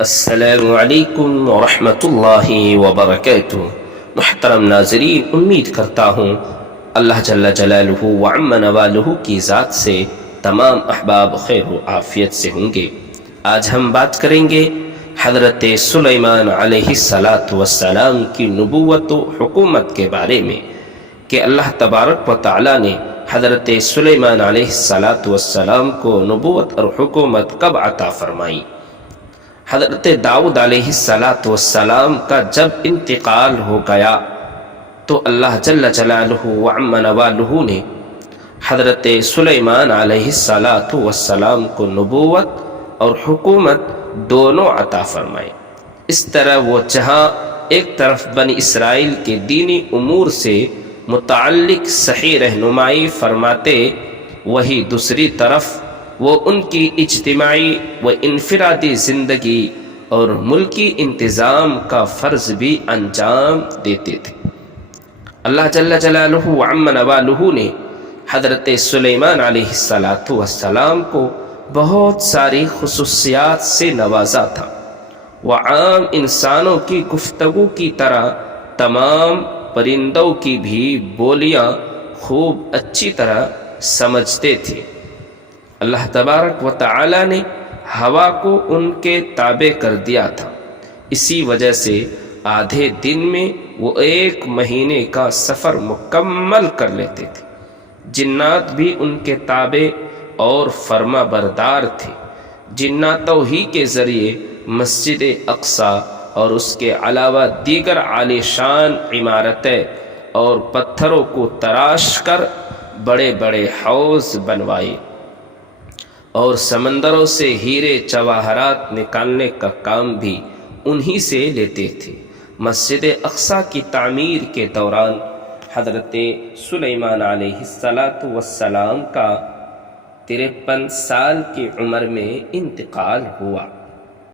السلام علیکم ورحمۃ اللہ وبرکاتہ۔ محترم ناظرین، امید کرتا ہوں اللہ جل جلالہ وعم نوالہ کی ذات سے تمام احباب خیر و عافیت سے ہوں گے۔ آج ہم بات کریں گے حضرت سلیمان علیہ السلام کی نبوت و حکومت کے بارے میں کہ اللہ تبارک و تعالی نے حضرت سلیمان علیہ السلام کو نبوت اور حکومت کب عطا فرمائی۔ حضرت داؤد علیہ السلام کا جب انتقال ہو گیا تو اللہ جل جلالہ وعم نوالہ نے حضرت سلیمان علیہ السلام کو نبوت اور حکومت دونوں عطا فرمائے۔ اس طرح وہ جہاں ایک طرف بنی اسرائیل کے دینی امور سے متعلق صحیح رہنمائی فرماتے، وہی دوسری طرف وہ ان کی اجتماعی و انفرادی زندگی اور ملکی انتظام کا فرض بھی انجام دیتے تھے۔ اللہ جل جلالہ وعم نوالہ نے حضرت سلیمان علیہ السلام کو بہت ساری خصوصیات سے نوازا تھا۔ وہ عام انسانوں کی گفتگو کی طرح تمام پرندوں کی بھی بولیاں خوب اچھی طرح سمجھتے تھے۔ اللہ تبارک و تعالی نے ہوا کو ان کے تابع کر دیا تھا، اسی وجہ سے آدھے دن میں وہ 1 مہینے کا سفر مکمل کر لیتے تھے۔ جنات بھی ان کے تابع اور فرما بردار تھے۔ جناتوں ہی کے ذریعے مسجد اقصی اور اس کے علاوہ دیگر عالی شان عمارتیں اور پتھروں کو تراش کر بڑے بڑے حوض بنوائے، اور سمندروں سے ہیرے جواہرات نکالنے کا کام بھی انہی سے لیتے تھے۔ مسجد اقصی کی تعمیر کے دوران حضرت سلیمان علیہ السلام کا 53 سال کی عمر میں انتقال ہوا۔